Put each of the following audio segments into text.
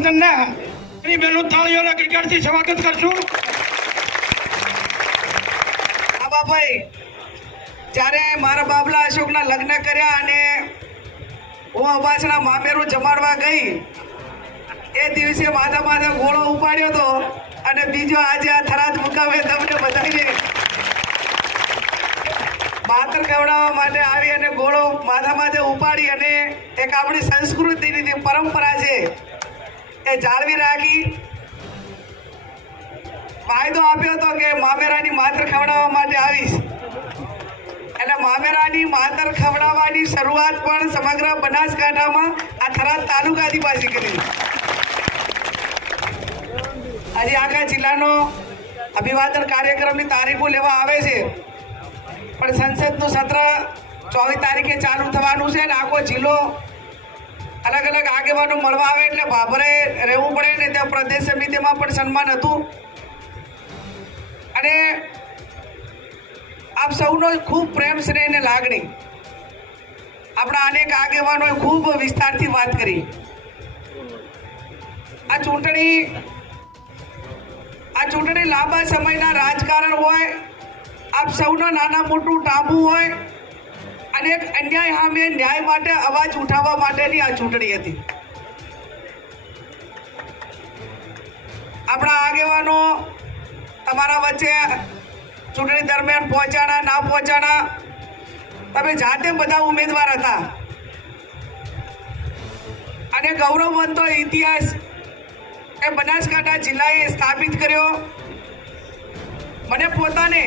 અભિનંદનને એની બેનું તાળીઓના ક્રિકેટથી સ્વાગત કરશું. આબાભાઈ જ્યારે મારા બાબલા અશોકના લગ્ન કર્યા અને હું અબાસના મામેરું જમાડવા ગઈ એ દિવસે માથા માથે ઘોડો ઉપાડ્યો હતો અને બીજો આજે આ થરાદ મુકામે તમને બધાને માતર કવડાવવા માટે આવી અને ઘોડો માથા માથે ઉપાડી અને એક આપણી સંસ્કૃતિની પરંપરા છે એ જાળવી રાખી વાયદો આપ્યો હતો કે મામેરાની માતર ખવડાવવા માટે આવીશ. એટલે મામેરાની માતર ખવડાવવાની શરૂઆત પણ સમગ્ર બનાસકાંઠામાં આ થરાદ તાલુકાથી પાછી કરી. આજે આખા જિલ્લાનો અભિવાદન કાર્યક્રમની તારીખો લેવા આવે છે, પણ સંસદનું સત્ર 24 તારીખે ચાલુ થવાનું છે અને આખો જિલ્લો અલગ અલગ આગેવાનો મળવા આવે એટલે ભાભરે રહેવું પડે ને. ત્યાં પ્રદેશ સમિતિમાં પણ સન્માન હતું અને આપ સૌનો ખૂબ પ્રેમ સ્નેહ અને લાગણી. આપણા અનેક આગેવાનોએ ખૂબ વિસ્તારથી વાત કરી. આ ચૂંટણી લાંબા સમયના રાજકારણ હોય, આપ સૌનો નાના મોટું ટાંબુ હોય અને એક અન્યાય સામે ન્યાય માટે અવાજ ઉઠાવવા માટેની આ ચૂંટણી હતી. આપણા આગેવાનો તમારા વચ્ચે ચૂંટણી દરમિયાન પહોંચાણા ના પહોંચાણા, તમે જાતે બધા ઉમેદવાર હતા અને ગૌરવવંતો ઇતિહાસ એ બનાસકાંઠા જિલ્લાએ સ્થાપિત કર્યો. મને પોતાને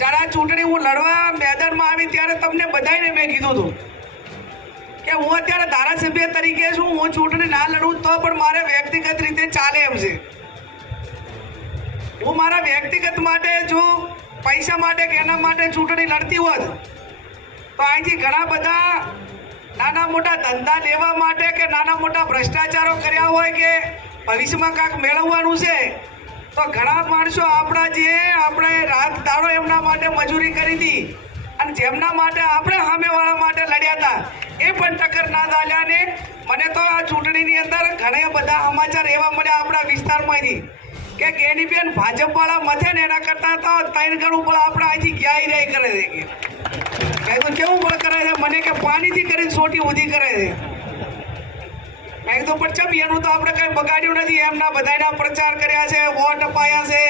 જ્યારે આ ચૂંટણી હું લડવા મેદાનમાં આવી ત્યારે તમને બધાને મેં કીધું હતું કે હું અત્યારે ધારાસભ્ય તરીકે છું, હું ચૂંટણી ના લડું તો પણ મારે વ્યક્તિગત રીતે ચાલે એમ છે. હું મારા વ્યક્તિગત માટે જો પૈસા માટે કે એના માટે ચૂંટણી લડતી હોત તો અહીંથી ઘણા બધા નાના મોટા ધંધા લેવા માટે કે નાના મોટા ભ્રષ્ટાચારો કર્યા હોય કે ભવિષ્યમાં કાંઈક મેળવવાનું છે તો ઘણા માણસો આપણા જે આપણે રાત દાડો એમના માટે મજૂરી કરી હતી અને જેમના માટે આપણે સામેવાળા માટે લડ્યા હતા એ પણ ટક્કર ના દાલ્યા ને મને તો આ ચૂંટણીની અંદર ઘણા બધા સમાચાર એવા મળ્યા આપણા વિસ્તારમાંથી કે કેનીબેન ભાજપવાળા મથે ને એના કરતાં તો 3 ગણું પણ આપણે અહીંથી ક્યાંય રહી કરે છે. મેં તો કેવું પણ કરે છે મને કે પાણીથી કરીને સોટી ઊંધી કરે છે. મેં તો પણ ચમ એનું તો આપણે કંઈ બગાડ્યું નથી. એમના બધાના પ્રચાર કર્યા છે, વોટ અપાયા છે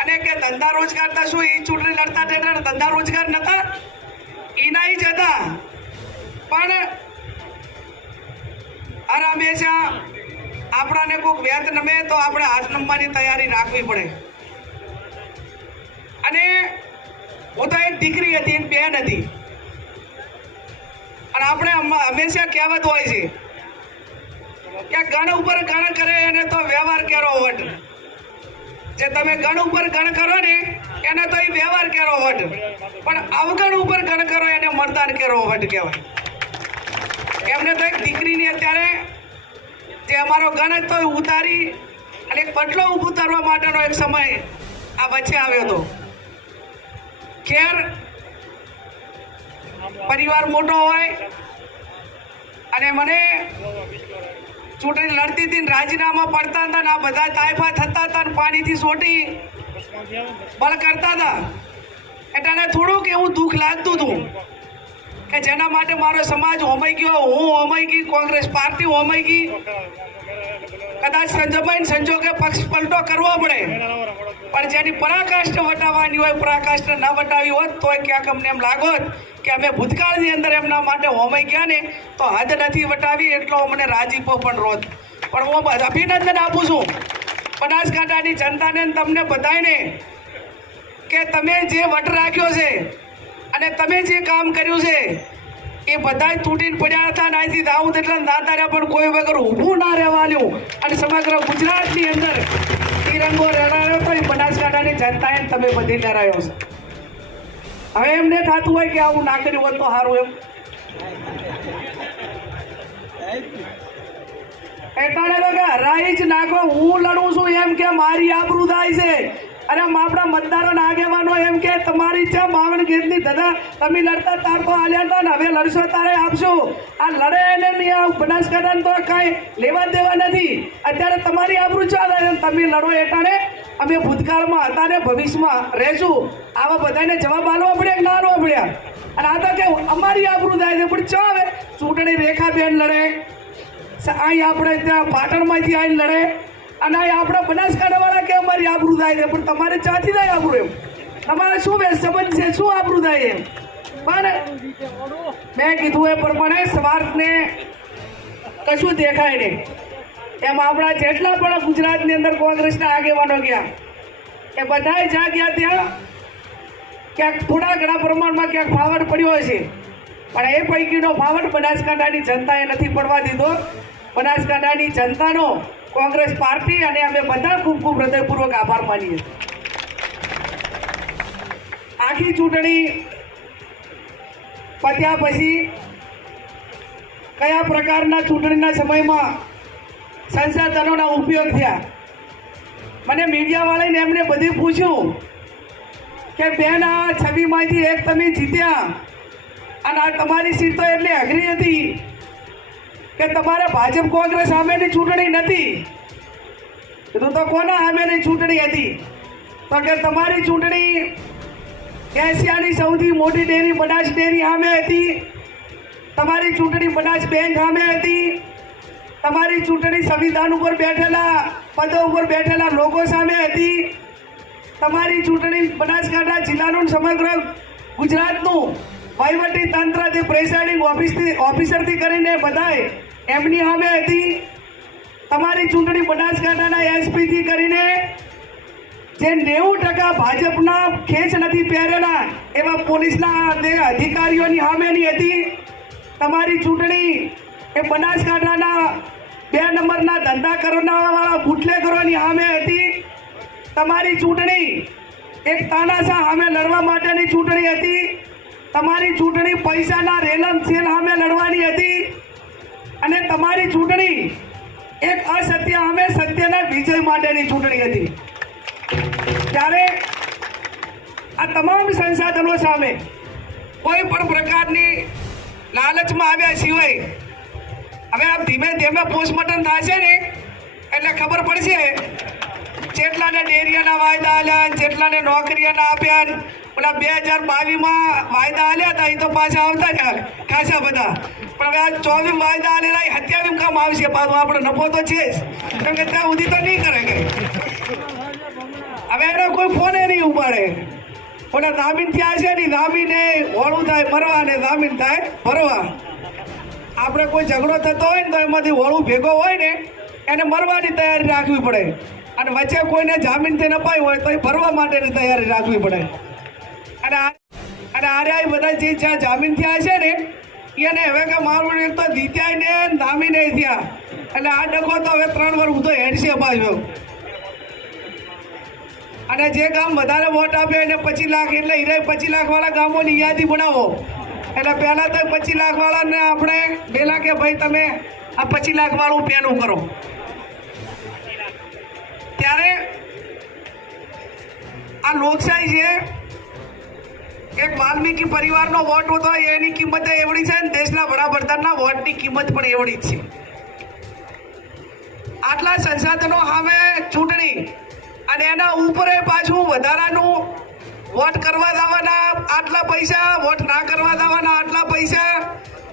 અને કે ધંધા રોજગાર તો શું એ ચૂંટણી લડતા તેના ધંધા રોજગાર નતા એના જ હતા. પણ હર હંમેશા આપણાને કોઈક વેત નમે તો આપણે હાથ નમવાની તૈયારી રાખવી પડે. અને હું તો એક દીકરી હતી, એક બેન હતી અને આપણે હંમેશા કહેવત હોય છે કે ગણ ઉપર ગણ કરે એને તો વ્યવહાર કેરો વટ. જે તમે ગણ ઉપર ગણ કરો ને એને તો એ વ્યવહાર કેરો વટ, પણ અવગણ ઉપર ગણ કરો એને મતદાન કેરો વટ કહેવાય. એમને તો એક દીકરીની અત્યારે જે અમારો ગણ તો ઉતારી અને એક પટલો ઉતારવા માટેનો એક સમય આ વચ્ચે આવ્યો હતો. ખેર પરિવાર મોટો હોય અને મને ચૂંટણી લડતી હતી રાજીનામા પડતા હતા ને આ બધા તાયફા થતા હતા ને પાણીથી સોટી બળ કરતા હતા એટલે થોડુંક એવું દુઃખ લાગતું હતું કે જેના માટે મારો સમાજ હોમાઈ ગયો, હું હોમાઈ ગઈ, કોંગ્રેસ પાર્ટી હોમાઈ ગઈ. કદાચ સંજોગે પક્ષ પલટો કરવો પડે પણ જેની પરાકાષ્ઠ વટાવવાની હોય પરાકાષ્ઠ ના વટાવી હોત તો ક્યાંક અમને એમ લાગોત કે અમે ભૂતકાળની અંદર એમના માટે હોમાઈ ગયા ને તો હદ નથી વટાવી એટલો અમને રાજીપો પણ રોત. પણ હું અભિનંદન આપું છું બનાસકાંઠાની જનતાને તમને બધાને કે તમે જે વટ રાખ્યો છે અને તમે જે કામ કર્યું છે એ બધા તૂટીને પડ્યા હતા ને અહીંથી દાઉદ એટલે દાતાર્યા પણ કોઈ વગર ઊભું ના રહેવાનું અને સમગ્ર ગુજરાતની અંદર તિરંગો લહેરાયો તો એ બનાસકાંઠાની જનતાએ તમે બધી લહેરાયો છે. હવે એમને થતું હોય કે આવું ના કર્યું હોત તો સારું એમ એટલે તો કે હરાઈ જ નાખો, હું લડું છું એમ કે મારી આબરૂ થાય છે અને આપણા મતદારોના આગેવાનો એમ કે તમારી છે 52 ગીતની દાદા તમે લડતા તાર તો આલ્યા હતા ને હવે લડશો તારે આપશું. આ લડે એને બનાસકાંઠાને તો કાંઈ લેવા દેવા નથી. અત્યારે તમારી આબરૂ ચાલે તમે લડો એટાણે અમે ભૂતકાળમાં હતા ને ભવિષ્યમાં રહેશું. આવા બધાને જવાબ આપવા પડ્યા કે ના આપવા પડ્યા? અને આ તો કે અમારી આબરૂ થાય છે પણ ચો હવે ચૂંટણી રેખાબેન લડે, અહીં આપણે ત્યાં પાટણમાંથી આવીને લડે, અને અહીં આપણે બનાસકાંઠાવાળા કે અમારી આબરૂ થાય છે પણ તમારે ચાથી થાય આબરૂ? એમ તમારે શું સંબંધ છે, શું આબરૂ થાય એમ? પણ મેં કીધું એ પ્રમાણે સ્વાર્થને કશું દેખાય નહીં. એમ આપણા જેટલા પણ ગુજરાતની અંદર કોંગ્રેસના આગેવાનો ગયા એ બધાએ જ્યાં ગયા ત્યાં ક્યાંક થોડા ઘણા પ્રમાણમાં ક્યાંક ફાવટ પડ્યો હશે, પણ એ પૈકીનો ફાવટ બનાસકાંઠાની જનતાએ નથી પડવા દીધો. બનાસકાંઠાની જનતાનો કોંગ્રેસ પાર્ટી અને અમે બધા ખૂબ ખૂબ હૃદયપૂર્વક આભાર માનીએ. આખી ચૂંટણી પત્યા પછી કયા પ્રકારના ચૂંટણીના સમયમાં સંસાધનોના ઉપયોગ થયા, મને મીડિયાવાળાને એમને બધું પૂછ્યું કે બેન આ છબીમાંથી એક તમે જીત્યા અને આ તમારી સીટ તો એટલી અઘરી હતી કે તમારે ભાજપ કોંગ્રેસ સામેની ચૂંટણી નથી. કીધું તો કોના સામેની ચૂંટણી હતી? તો કે તમારી ચૂંટણી એશિયાની સૌથી મોટી ડેરી બનાસ ડેરી સામે હતી, તમારી ચૂંટણી બનાસ બેંક સામે હતી, તમારી ચૂંટણી સંવિધાન ઉપર બેઠેલા પદો ઉપર બેઠેલા લોકો સામે હતી, તમારી ચૂંટણી બનાસકાંઠા જિલ્લાનું સમગ્ર ગુજરાતનું વહીવટી તંત્ર જે પ્રેસાઇડિંગ ઓફિસરથી કરીને બધાય એમની સામે હતી, તમારી ચૂંટણી બનાસકાંઠાના એસપીથી કરીને જે 90% ભાજપના ખેંચ નથી પહેરેલા એવા પોલીસના અધિકારીઓની સામેની હતી, તમારી ચૂંટણી એ બનાસકાંઠાના 2 નંબરના ધંધા કરવાવાળા બુટલેગરોની સામે હતી, તમારી ચૂંટણી એક તાનાશાહ સામે લડવા માટેની ચૂંટણી હતી, તમારી ચૂંટણી પૈસાના રેલમ છેલ સામે લડવાની હતી, અને તમારી ચૂંટણી એક અસત્ય સામે સત્યના વિજય માટેની ચૂંટણી હતી. ત્યારે આ તમામ સંસાધનો સામે કોઈ પણ પ્રકારની લાલચમાં આવ્યા સિવાય હવે આમ ધીમે ધીમે પોસ્ટમોર્ટમ થશે ને એટલે ખબર પડશે જેટલાને ડેરીયાના વાયદા આલ્યા, જેટલાને નોકરીઓના આપ્યા, ઓલા 2022માં વાયદા આલ્યા હતા એ તો પાછા આવતા જ ખાસા બધા, પણ હવે આ 24 વાયદા આલેલા 27 કામ આવશે પાછું. આપણે નફો તો છે જ, કેમ કે ત્યાં સુધી તો નહીં કરે કે હવે એનો કોઈ ફોને નહીં ઉપાડે. ઓલા જામીન થયા છે ને, જામીને હોળું થાય મરવા ને જામીન થાય ભરવા. આપણે કોઈ ઝઘડો થતો હોય ને તો એમાંથી હોળું ભેગો હોય ને એને મરવાની તૈયારી રાખવી પડે, અને વચ્ચે કોઈને જામીનથી ન પાઈ હોય તો એ ભરવા માટેની તૈયારી રાખવી પડે. અને આર્યા બધા જે જ્યાં જામીન થયા છે ને એને હવે કે મારું એક તો જીત્યા ને જામીન થયા, એટલે આ ડખો તો હવે 3 વર્ષ ઉધો હેડશે પાછો. અને જે ગામ વધારે વોટ આપે એને 25 લાખ, એટલે હીરે 25 લાખવાળા ગામોની યાદી બનાવો. એટલે પહેલાં તો 25 લાખવાળાને આપણે પહેલાં કે ભાઈ તમે આ 25 લાખવાળું પેલું કરો. ત્યારે આ લોકશાહી છે, એક વાલ્મીકી પરિવારનો વોટ હતો એની કિંમત એવડી છે, દેશના વડાપ્રધાનના વોટની કિંમત પણ એવડી જ છે. આટલા સંસાધનો સામે ચૂંટણી અને એના ઉપરે પાછું વધારાનું વોટ કરવા દેવાના આટલા પૈસા, વોટ ના કરવા દેવાના આટલા પૈસા,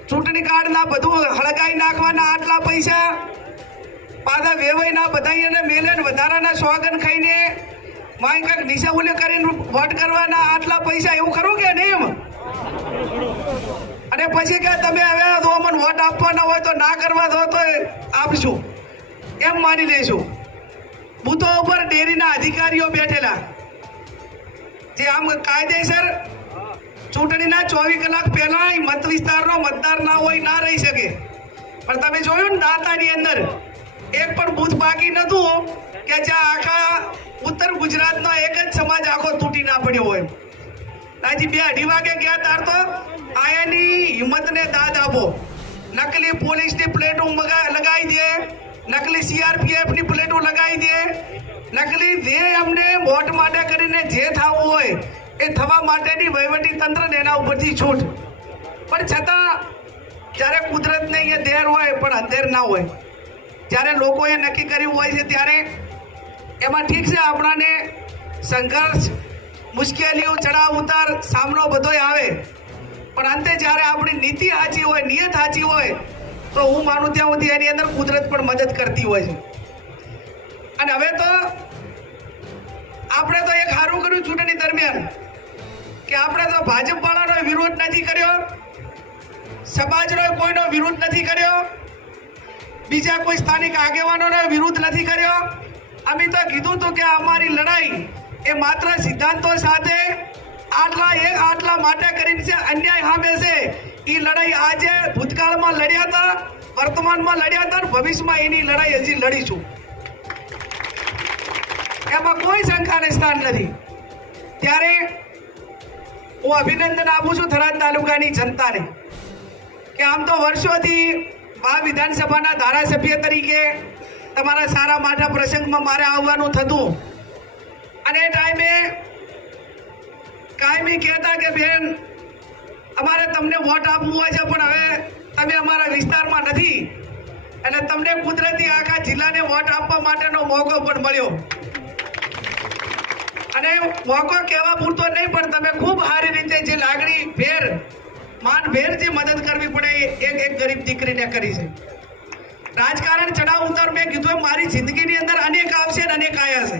ચૂંટણી કાર્ડના બધું હળગાઈ નાખવાના આટલા પૈસા, પાછા વેવાઈના બધાઈને મેલે વધારાના સોગન ખાઈને માય કંઈક નીચે ઉલ્લે કરીને વોટ કરવાના આટલા પૈસા, એવું ખરું કે નહીં? અને પછી કે તમે હવે તો મને વોટ આપવાના હોય તો ના કરવા દો તો આપશું એમ માની લઈશું. બૂથો ઉપર ડેરીના અધિકારીઓ બેઠેલા જે આમ કાયદેસર ચૂંટણીના 24 કલાક પહેલા મત વિસ્તારનો મતદાર ના હોય ના રહી શકે, પણ તમે જોયું ને દાંતાની અંદર એક પણ બૂથ બાકી નહોતું કે જ્યાં આખા ઉત્તર ગુજરાતનો એક જ સમાજ આખો તૂટી ના પડ્યો હોય. હજી 2-2:30 વાગે ગયા તાર તો આયાની હિંમતને દાદ આપો. નકલી પોલીસની પ્લેટો લગાવી દે, નકલી CRPFની પ્લેટો લગાવી દે, નકલી જે અમને વોટ માટે કરીને જે થવું હોય એ થવા માટેની વહીવટી તંત્રને એના ઉપરથી છૂટ, પણ છતાં જ્યારે કુદરતને અહીંયા દેર હોય પણ અંધેર ના હોય, જ્યારે લોકોએ નક્કી કર્યું હોય છે ત્યારે એમાં ઠીક છે આપણાને સંઘર્ષ, મુશ્કેલીઓ, ચડાવ ઉતાર, સામનો બધોય આવે, પણ અંતે જ્યારે આપણી નીતિ સાચી હોય, નિયત સાચી હોય, તો હું માનું ત્યાં સુધી એની અંદર કુદરત પણ મદદ કરતી હોય છે. અને હવે તો આપણે તો એક સારું કર્યું ચૂંટણી દરમિયાન કે આપણે તો ભાજપ વાળાનો વિરોધ નથી કર્યો, સમાજનો કોઈનો વિરોધ નથી કર્યો, બીજા કોઈ સ્થાનિક આગેવાનોનો વિરોધ નથી કર્યો. અમે તો કીધું હતું કે અમારી લડાઈ એ માત્ર સિદ્ધાંતો સાથે આટલા માટે કરીને છે, અન્યાય સામે છે. એ લડાઈ આજે ભૂતકાળમાં લડ્યા હતા, વર્તમાનમાં લડ્યા હતા, ભવિષ્યમાં એની લડાઈ હજી લડીશું. એમાં કોઈ શંકાને સ્થાન નથી. ત્યારે હું અભિનંદન આપું છું થરાદ તાલુકાની જનતાને કે આમ તો વર્ષોથી આ વિધાનસભાના ધારાસભ્ય તરીકે તમારા સારા માઠા પ્રસંગમાં મારે આવવાનું થતું, અને એ ટાઈમે કાયમી કહેતા કે બેન અમારે તમને વોટ આપવું હોય છે, પણ હવે તમે અમારા વિસ્તારમાં નથી, એટલે તમને કુદરતી આખા જિલ્લાને વોટ આપવા માટેનો મોકો પણ મળ્યો. અને મોકો કહેવા પૂરતો નહીં, પણ તમે ખૂબ સારી રીતે જે લાગણી ભેર, માન ભેર જે મદદ કરવી પડે એક ગરીબ દીકરીને કરી છે. રાજકારણ ચડાવ ઉતાર મેં કીધું મારી જિંદગીની અંદર અનેક આવશે અને અનેક આયા છે,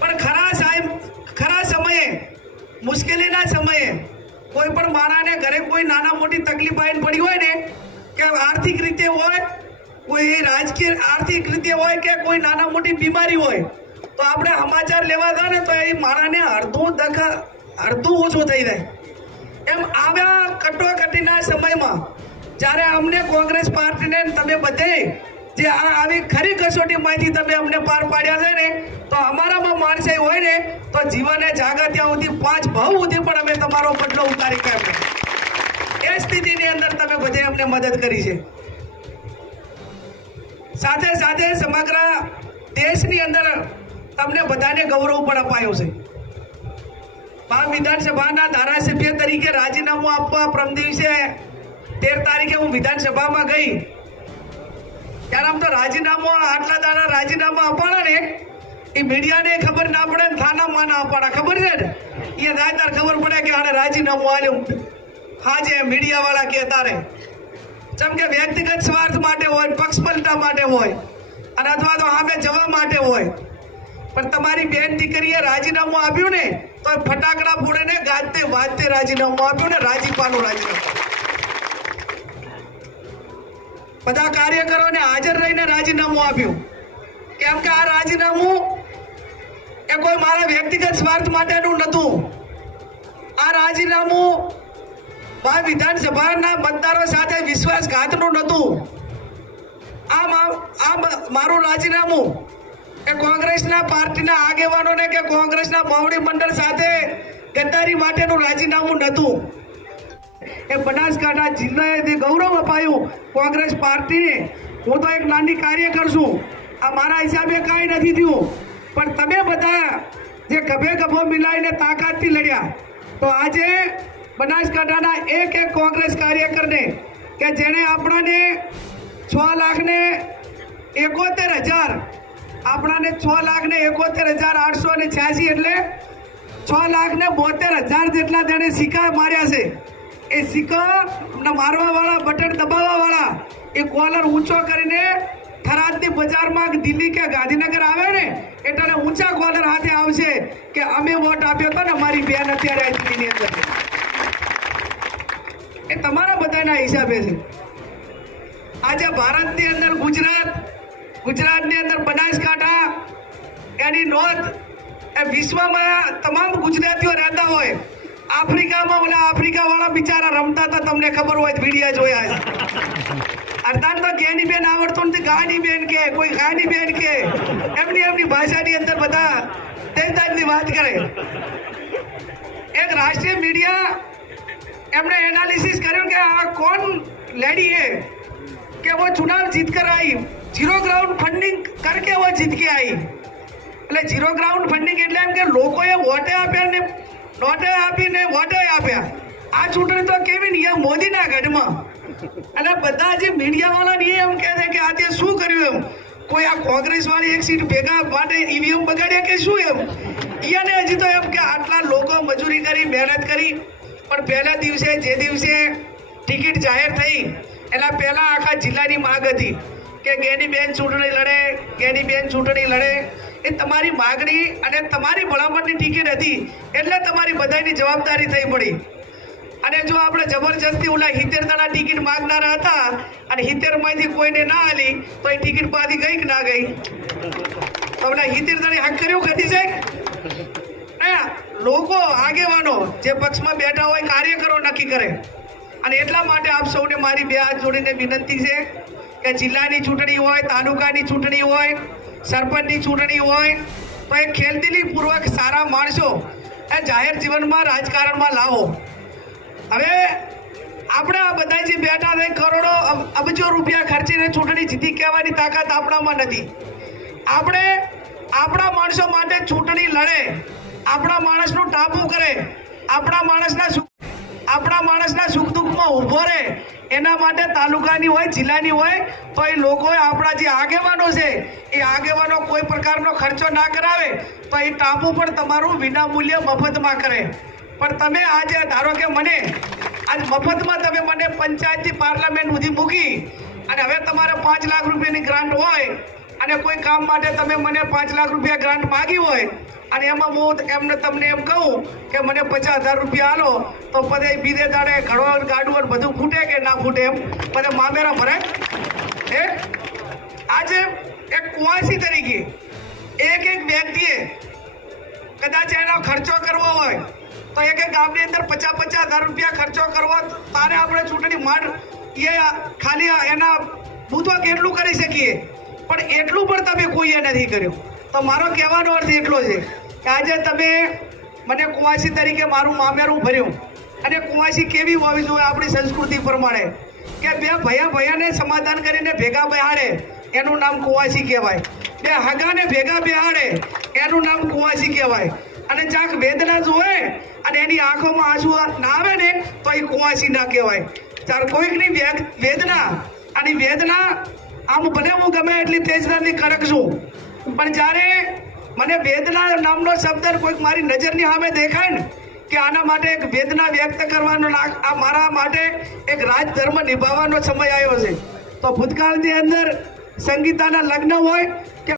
પણ ખરા સમયે, મુશ્કેલીના સમયે કોઈ પણ માણસને ઘરે કોઈ નાના મોટી તકલીફ આવીને પડી હોય ને, કે આર્થિક રીતે હોય, કોઈ રાજકીય આર્થિક રીતે હોય, કે કોઈ નાના મોટી બીમારી હોય, તો આપણે સમાચાર લેવા જાય ને તો એ માણસને અડધું ઓછું થઈ જાય. એમ આવ્યા કટોકટીના સમયમાં જ્યારે અમને કોંગ્રેસ પાર્ટીને તમે બધે જે આવી ખરી કસોટીમાંથી તમે અમને પાર પાડ્યા છે ને, તો અમારામાં માણસાઈ હોય ને તો જીવને જાગા ત્યાં સુધી 5 ભાવ સુધી પણ અમે તમારો બદલો ઉતારી કાઢ્યો. એ સ્થિતિની અંદર તમે બધે અમને મદદ કરી છે. સાથે સાથે સમગ્ર દેશની અંદર તમને બધાને ગૌરવ પણ અપાયો છે. વિધાનસભાના ધારાસભ્ય તરીકે રાજીનામું આપવા પ્રમ દિવસે 13 તારીખે હું વિધાનસભામાં ગઈ, ત્યારે આમ તો રાજીનામું આટલા દાડા રાજીનામા અપાડા ને એ મીડિયાને ખબર ના પડે ને થાનામાં ના અપાડા, ખબર છે ને, એ દાયદાર ખબર પડે કે આને રાજીનામું આલ્યું. હાજે મીડિયા વાળા કહેતા રહે, જેમ કે વ્યક્તિગત સ્વાર્થ માટે હોય, પક્ષપલટા માટે હોય, અને અથવા તો સામે જવા માટે હોય. પણ તમારી બેન દીકરીએ રાજીનામું આપ્યું ને તો ફટાકડા ફોડે ને ગાજતે વાજતે રાજીનામું આપ્યું ને, રાજીપાનું રાજીનામું. બધા કાર્યકરોને હાજર રહીને રાજીનામું આપ્યું, કેમ કે આ રાજીનામું એ કોઈ મારા વ્યક્તિગત સ્વાર્થ માટેનું નહોતું. આ રાજીનામું વિધાનસભાના મતદારો સાથે વિશ્વાસઘાતનું નહોતું. આ મારું રાજીનામું એ કોંગ્રેસના પાર્ટીના આગેવાનોને કે કોંગ્રેસના મોવડી મંડળ સાથે ગદ્દારી માટેનું રાજીનામું નહોતું. એ બનાસકાંઠા જિલ્લાએ જે ગૌરવ અપાયું કોંગ્રેસ પાર્ટીને, હું તો એક નાની કાર્યકર છું, આ મારા હિસાબે કાંઈ નથી થયું, પણ તમે બધા જે ગભે ગભો મિલાઈને તાકાતથી લડ્યા, તો આજે બનાસકાંઠાના એક કોંગ્રેસ કાર્યકરને કે જેણે આપણાને 6,71,000 આપણાને 6,71,886 એટલે 6,72,000 જેટલા તેને સિક્કા માર્યા છે. એ સિક્કા મારવા વાળા, બટન દબાવવા વાળા, એ કોલર ઊંચો કરીને થરાદની બજારમાં દિલ્હી કે ગાંધીનગર આવે ને એટલે ઊંચા કોલર હાથે આવશે કે અમે વોટ આપ્યો હતો ને અમારી બેન અત્યારે આ દિલ્હીની અંદર. એ તમારા બધાના હિસાબે છે. આજે ભારતની અંદર ગુજરાતની અંદર બનાસકાંઠા એની નોંધ એ વિશ્વમાં તમામ ગુજરાતીઓ રહેતા હોય. આફ્રિકામાં ઓલા આફ્રિકાવાળા બિચારા રમતા હતા, તમને ખબર હોય વિડીયો જોયા છે. અર્થાત તો કેની બેન આવડતું નથી, ગાની બેન કે કોઈ ગાની બેન કે એમની ભાષાની અંદર બધા તેજદારની વાત કરે. એક રાષ્ટ્રીય મીડિયા એમણે एनालिसिस કર્યું કે આ કોણ લેડી है कि वो चुनाव जीत कर आई, जीरो ग्राउंड फंडिंग करके वो जीत के आई. એટલે ઝીરો ગ્રાઉન્ડ ફંડિંગ એટલે એમ કે લોકોએ વોટે આપ્યા ને નોટે આપીને વોટે આપ્યા. આ ચૂંટણી તો કેવી ને એ મોદીના ગઢમાં. અને બધા જે મીડિયાવાળા એમ કહે છે કે આ તે શું કર્યું એમ, કોઈ આ કોંગ્રેસ વાળી એક સીટ ભેગા માટે ઈવીએમ બગાડ્યા કે શું એમ. એને હજી તો એમ કે આટલા લોકો મજૂરી કરી મહેનત કરી, પણ પહેલા દિવસે જે દિવસે ટિકિટ જાહેર થઈ એના પહેલા આખા જિલ્લાની માંગ હતી કે ગેનીબેન ચૂંટણી લડે, ગેનીબેન ચૂંટણી લડે. એ તમારી માગણી અને તમારી ભલામણની ટિકિટ હતી એટલે તમારી બધાની જવાબદારી થઈ પડી. અને જો આપણે જબરજસ્તી ઓલા 70 જણા ટિકિટ માંગનારા હતા અને 70 માંથી કોઈને ના આલી તો એ ટિકિટ પાછી ગઈ કે ના ગઈ? તો ઓલા 70 જણે હક કર્યો કદી છે? લોકો આગેવાનો જે પક્ષમાં બેઠા હોય કાર્યકરો નક્કી કરે. અને એટલા માટે આપ સૌને મારી બે હાથ જોડીને વિનંતી છે કે જિલ્લાની ચૂંટણી હોય, તાલુકાની ચૂંટણી હોય, સરપંચની ચૂંટણી હોય તો એ ખેલદિલીપૂર્વક સારા માણસો એ જાહેર જીવનમાં રાજકારણમાં લાવો. હવે આપણે આ બધા જે બેઠા છે કરોડો અબજો રૂપિયા ખર્ચીને ચૂંટણી જીતી કહેવાની તાકાત આપણામાં નથી. આપણે આપણા માણસો માટે ચૂંટણી લડે, આપણા માણસનું ટાપુ કરે, આપણા માણસના સુખ દુઃખમાં ઊભો રહે, એના માટે તાલુકાની હોય, જિલ્લાની હોય તો એ લોકોએ આપણા જે આગેવાનો છે એ આગેવાનો કોઈ પ્રકારનો ખર્ચો ના કરાવે તો એ ટાપુ પણ તમારું વિનામૂલ્ય મફતમાં કરે. પણ તમે આજે ધારો કે મને આજ મફતમાં તમે મને પંચાયતથી પાર્લામેન્ટ સુધી મૂકી અને હવે તમારે 5 લાખ રૂપિયાની ગ્રાન્ટ હોય અને કોઈ કામ માટે તમે મને 5 લાખ રૂપિયા ગ્રાન્ટ માગી હોય અને એમાં હું એમને તમને એમ કહું કે મને 50,000 રૂપિયા આલો તો પછી બીજે દાડે ઘડવા ગાડું બધું ફૂટે કે ના ફૂટે એમ બધા મામેરા ભરાય. આજે એક કુવાસી તરીકે એક વ્યક્તિએ કદાચ એનો ખર્ચો કરવો હોય તો એક ગામની અંદર 50,000 રૂપિયા ખર્ચો કરવો તારે આપણે ચૂંટણી માંડ એ ખાલી એના બુધો કેટલું કરી શકીએ, પણ એટલું પણ તમે કોઈએ નથી કર્યું. તો મારો કહેવાનો અર્થ એટલો છે કે આજે તમે મને કુવાસી તરીકે મારું મામેરું ભર્યું. અને કુવાસી કેવી હોવી જોઈએ આપણી સંસ્કૃતિ પ્રમાણે કે બે ભૈયાને સમાધાન કરીને ભેગા બેહાડે એનું નામ કુવાસી કહેવાય, બે હગાને ભેગા બેહાડે એનું નામ કુવાસી કહેવાય. અને ચાક વેદના જોવે અને એની આંખોમાં આંસુ ના આવે ને તો એ કુવાસી ના કહેવાય. ચાર કોઈકની વેદના અને વેદના આમ ભલે હું ગમે એટલી તેજદારની કડક છું, પણ જ્યારે મને વેદના નામનો શબ્દ કોઈક મારી નજરની સામે દેખાય ને કે આના માટે એક વેદના વ્યક્ત કરવાનો આ મારા માટે એક રાજધર્મ નિભાવવાનો સમય આવ્યો છે. તો ભૂતકાળની અંદર સંગીતાના લગ્ન હોય કે